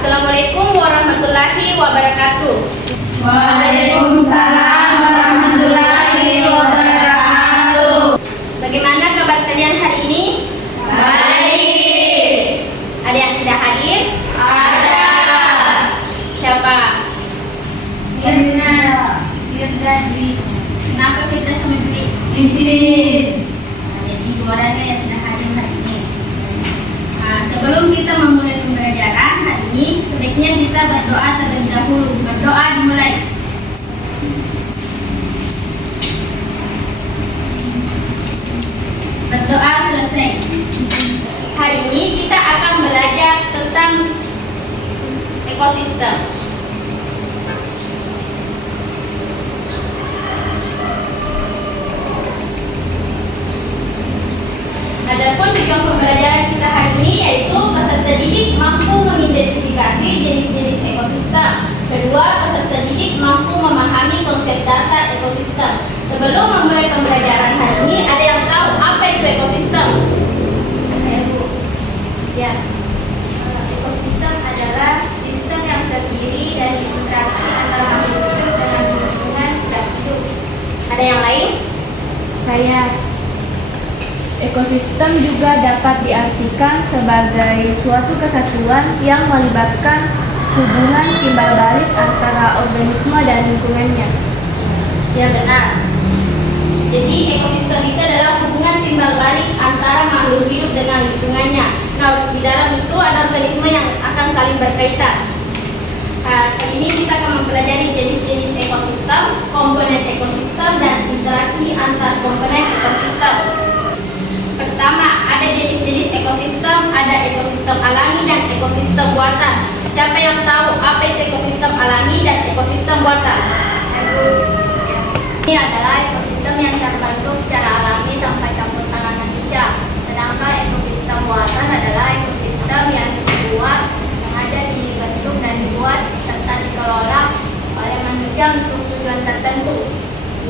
Assalamualaikum warahmatullahi wabarakatuh. Waalaikumsalam warahmatullahi wabarakatuh. Bagaimana kabar kalian hari ini? Baik. Ada yang tidak hadir? Ada. Siapa? Firda Dwi. Kenapa kita sama Dwi? Di sini. Jadi dua orang yang tidak hadir hari ini. Sebelum kita memulai pembelajaran hari ini, sebaiknya kita berdoa terlebih dahulu. Berdoa dimulai. Berdoa selesai. Hari ini kita akan belajar tentang ekosistem. Adapun tujuan pembelajaran kita hari ini yaitu peserta didik mampu mengidentifikasi jenis-jenis ekosistem. Kedua, peserta didik mampu memahami konsep dasar ekosistem. Sebelum memulai pembelajaran hari ini, ada yang tahu apa itu ekosistem? Ya, ekosistem adalah sistem yang terdiri dari interaksi antara makhluk hidup dengan lingkungan tidak hidup. Ada yang lain? Saya. Ekosistem juga dapat diartikan sebagai suatu kesatuan yang melibatkan hubungan timbal balik antara organisme dan lingkungannya. Ya, benar. Jadi ekosistem itu adalah hubungan timbal balik antara makhluk hidup dengan lingkungannya. Nah, di dalam itu ada organisme yang akan saling berkaitan. Kali ini kita akan mempelajari jenis-jenis ekosistem, komponen ekosistem, dan interaksi antar komponen ekosistem. Pertama, ada jenis-jenis ekosistem, ada ekosistem alami dan ekosistem buatan. Siapa yang tahu apa itu ekosistem alami dan ekosistem buatan? Ini adalah ekosistem yang terbentuk secara alami tanpa campur tangan manusia. Sedangkan ekosistem buatan adalah ekosistem yang dibuat, yang ada dibentuk dan dibuat serta dikelola oleh manusia untuk tujuan tertentu.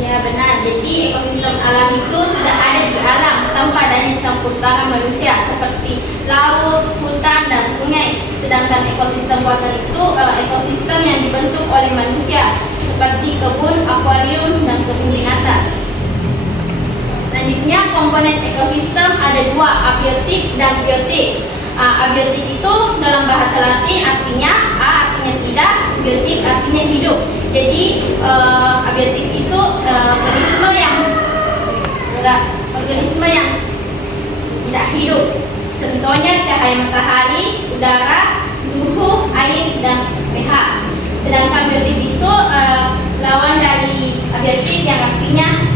Ya, benar. Jadi ekosistem alam itu sudah ada di alam tanpa adanya campur tangan manusia seperti laut, hutan, dan sungai. Sedangkan ekosistem buatan itu ekosistem yang dibentuk oleh manusia seperti kebun, akuarium, dan kebun binatang. Selanjutnya, komponen ekosistem ada dua, abiotik dan biotik. Abiotik itu dalam bahasa Latin artinya artinya tidak, biotik artinya hidup. Jadi abiotik itu organisme yang tidak hidup. Contohnya cahaya matahari, udara, suhu, air, dan pH. Sedangkan biotik itu lawan dari abiotik yang artinya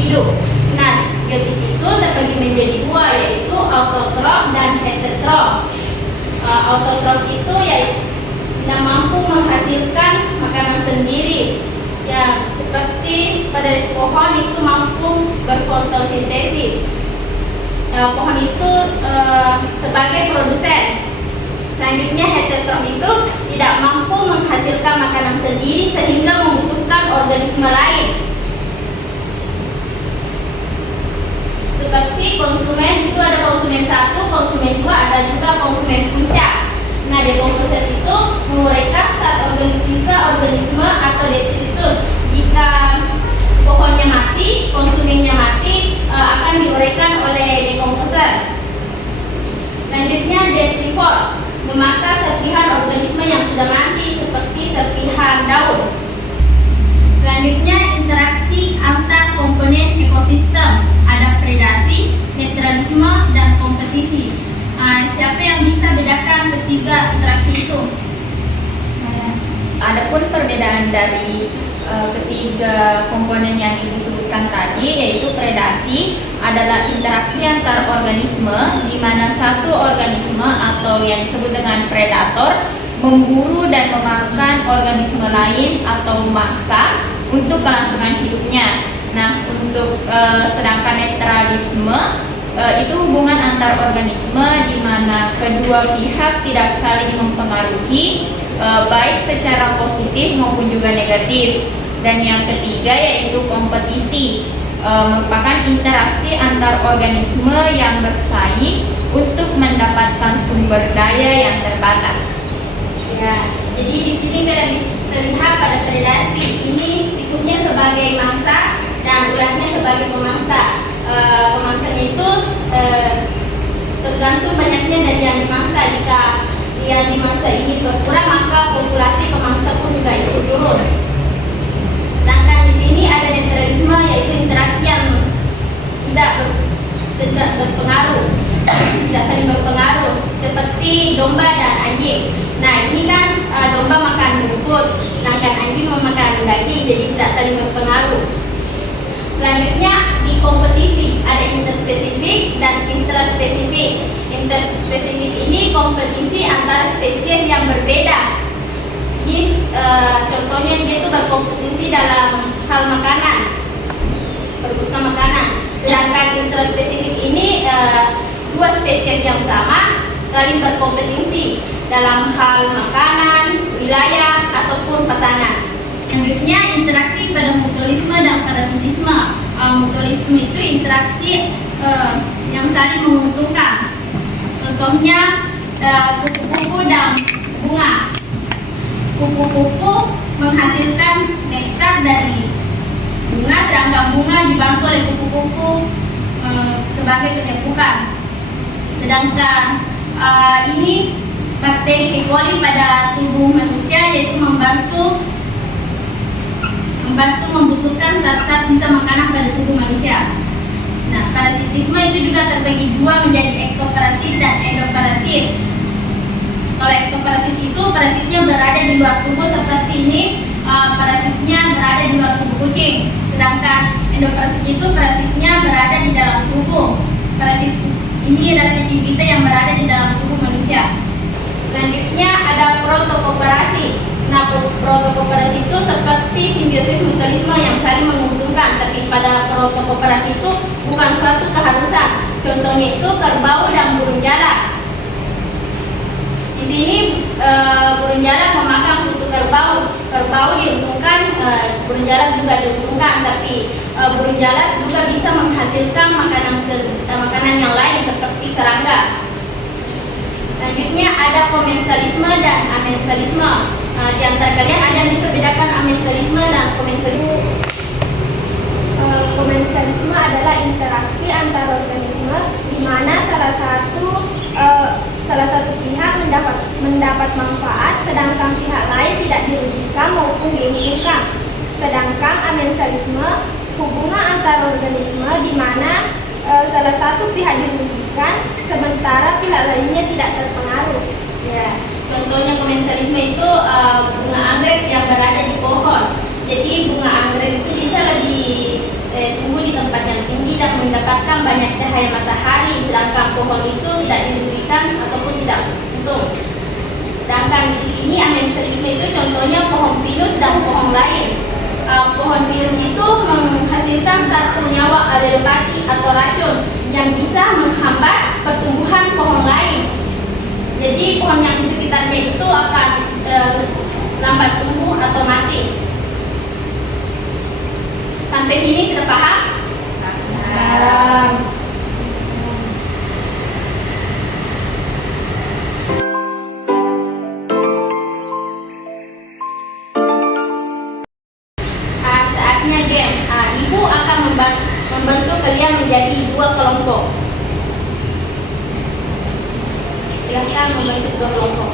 hidup. Nah, biotik itu terbagi menjadi dua, yaitu autotrof dan heterotrof. Autotrof itu yaitu tidak mampu menghasilkan makanan sendiri. Ya, seperti pada pohon itu mampu berfotosintesis. Pohon itu sebagai produsen. Selanjutnya, heterotrof itu tidak mampu menghasilkan makanan sendiri sehingga membutuhkan organisme lain. Seperti konsumen itu ada konsumen 1, konsumen 2, ada juga konsumen puncak. Nah, dekomposisi itu menguraikan sisa organisme atau detritus. Jika pohonnya mati, konsumennya mati, akan diuraikan oleh dekomposer. Selanjutnya, detrifor memakan serpihan organisme yang sudah mati seperti serpihan daun. Selanjutnya, interaksi antar komponen ekosistem. Ada predasi, netralisme, dan kompetisi. tiga komponen yang Ibu sebutkan tadi, yaitu predasi adalah interaksi antar organisme, di mana satu organisme atau yang disebut dengan predator memburu dan memakan organisme lain atau mangsa untuk kelangsungan hidupnya. Nah, untuk sedangkan netralisme itu hubungan antar organisme di mana kedua pihak tidak saling mempengaruhi baik secara positif maupun juga negatif. Dan yang ketiga yaitu kompetisi, merupakan interaksi antar organisme yang bersaing untuk mendapatkan sumber daya yang terbatas. Ya, jadi di sini terlihat pada predasi ini siklusnya sebagai mangsa dan ulatnya sebagai pemangsa. Pemangsanya itu tergantung banyaknya dari yang dimangsa. Jika yang dimangsa ini berkurang, maka populasi pemangsa pun juga ikut turun. Sedangkan di sini ada netralisme, yaitu interaksi yang tidak berpengaruh, tidak saling berpengaruh, seperti domba dan anjing. Nah, ini kan domba makan rumput, sedangkan anjing memakan daging, jadi tidak saling berpengaruh. Selanjutnya di kompetisi ada interspesifik dan intraspesifik. Interspesifik ini kompetisi antara spesies yang berbeda. Contohnya dia itu berkompetisi dalam hal makanan, perebutan makanan. Sedangkan intraspesifik ini dua spesies yang sama saling berkompetisi dalam hal makanan, wilayah ataupun pesanan. Selanjutnya interaksi pada mutualisme dan parasitisme. Mutualisme itu interaksi yang saling menguntungkan. Contohnya kupu-kupu dan bunga. Kupu-kupu menghasilkan nektar dari bunga, sedangkan bunga dibantu oleh kupu-kupu sebagai penyembuhan. Sedangkan ini bakteri E. coli pada tubuh manusia, yaitu membantu membutuhkan zat-zat sisa makanan pada tubuh manusia. Nah, parasitisme itu juga terbagi dua menjadi ektoparasit dan endoparasit. Kalau ektoparasit itu parasitnya berada di luar tubuh seperti ini, parasitnya berada di luar tubuh kucing. Sedangkan endoparasit itu parasitnya berada di dalam tubuh. Parasit ini adalah cacing yang berada di dalam tubuh manusia. Selanjutnya ada protokooperasi. Nah, protokooperasi itu seperti simbiosis mutualisme yang saling menguntungkan, tapi pada protokooperasi itu bukan suatu keharusan. Contohnya itu kerbau dan burung jalak. Di sini burung jalak memakan kutu kerbau. Kerbau diuntungkan, burung jalak juga diuntungkan, tapi burung jalak juga bisa menghasilkan makanan yang lain seperti serangga. Selanjutnya ada komensalisme dan amensalisme. Di antara kalian ada yang bisa bedakan amensalisme dan komensalisme? Komensalisme adalah interaksi antar organisme di mana salah satu pihak mendapat manfaat, sedangkan pihak lain tidak dirugikan maupun diuntungkan. Sedangkan amensalisme hubungan antar organisme di mana salah satu pihak dirugikan, sementara pihak lainnya tidak terpengaruh. Ya, contohnya komensalisme itu bunga anggrek yang berada di pohon. Jadi bunga anggrek itu bisa lebih tumbuh di tempat yang tinggi dan mendapatkan banyak cahaya matahari, sedangkan pohon itu tidak dirugikan ataupun tidak untung. Sedangkan di sini amensalisme itu contohnya pohon pinus dan pohon lain. Pohon pinus itu menghasilkan zat senyawa alelopati atau racun yang bisa menghambat pertumbuhan pohon lain. Jadi pohon yang di sekitarnya itu akan lambat tumbuh atau mati. Sampai sini sudah paham? Paham. Saatnya game. Ibu akan membantu kalian menjadi dua kelompok. Silakan membentuk dua kelompok.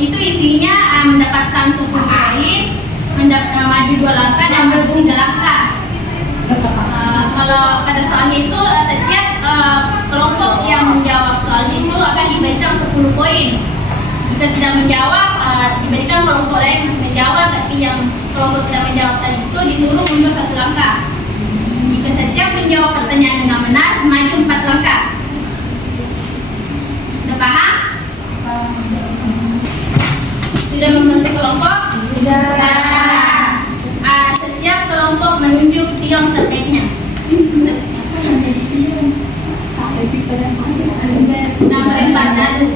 Itu intinya mendapatkan 10 poin, maju 2 langkah dan maju 3 langkah. Kalau pada soalnya itu setiap kelompok yang menjawab soal itu akan diberikan 10 poin. Jika tidak menjawab, diberikan kelompok lain menjawab, tapi yang kelompok tidak menjawab tadi itu disuruh mundur 1 langkah. Jika setiap menjawab pertanyaan dengan benar, maju 4 langkah. Sudah paham? Sudah membentuk kelompok? Setiap kelompok menunjuk tiong terkaitnya. Nah, melempar dadu.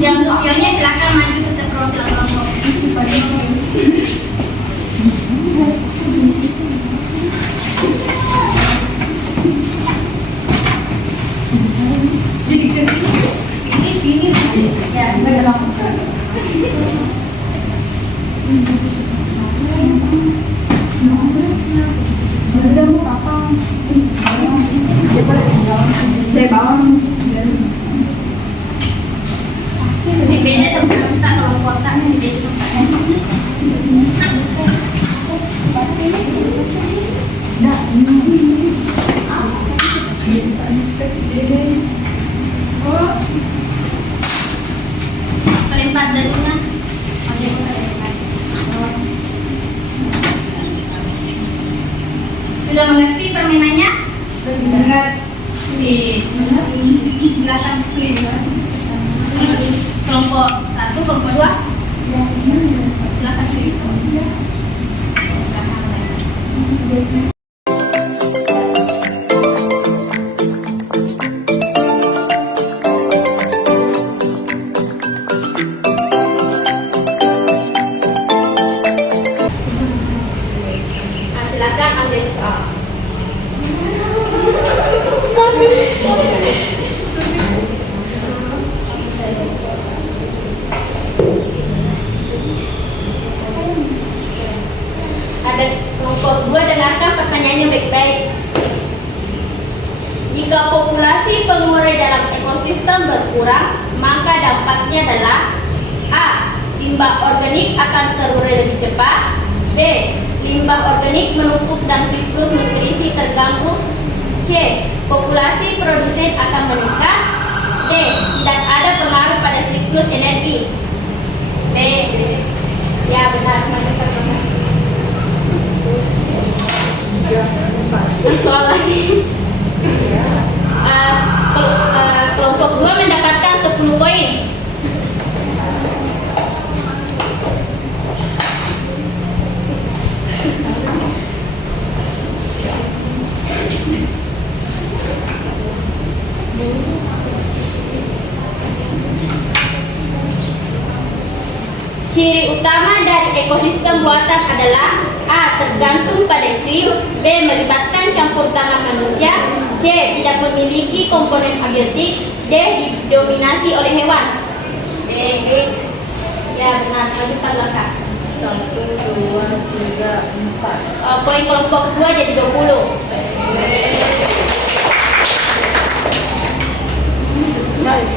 Yang untuk tionya silakan maju ke perwakilan kelompok. Sini. Ya, di beda tempat kita kalau kotanya di beda tempatnya. Kelempar daunnya. Sudah mengerti permainannya? Mengerti. Belakang kelompok 1, kelompok 2. Silakan silakan ambil soal. Ada kelompok 2, dengarkan pertanyaannya baik-baik. Jika populasi pengurai dalam ekosistem berkurang, maka dampaknya adalah A. Limbah organik akan terurai lebih cepat. B. Limbah organik menumpuk dan siklus nutrisi terganggu. C. Populasi produsen akan meningkat. D. Tidak ada pengaruh pada siklus energi. D. Ya benar, maju pertama. Soal lagi. Kelompok 2 mendapatkan 10 poin. Ciri utama dari ekosistem buatan adalah A. Tergantung pada iklim. B. Melibatkan campur tangan manusia. C. Tidak memiliki komponen abiotik. D. Didominasi oleh hewan. D. Ya benar, maju 4 langkah. 1, 2, 3, 4. Poin kelompok 2 jadi 20. Baik.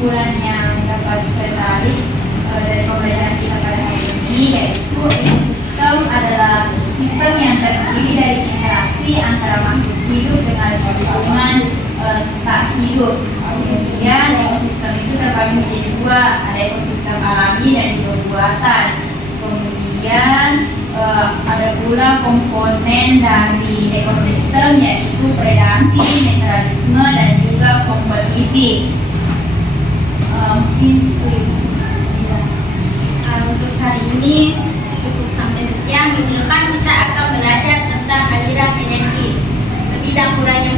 kesimpulan yang dapat saya tarik dari pembelajaran kita pada hari ini, yaitu ekosistem adalah sistem yang terdiri dari interaksi antara makhluk hidup dengan lingkungan tak hidup. Kemudian ekosistem itu terbagi menjadi dua, ada ekosistem alami dan juga buatan. Kemudian ada pula komponen dari ekosistem, yaitu predasi, netralisme, dan juga kompetisi. Mungkin Untuk hari ini cukup sampai sekian. Minggu depan kita akan belajar tentang aliran energi. Lebih dan kurangnya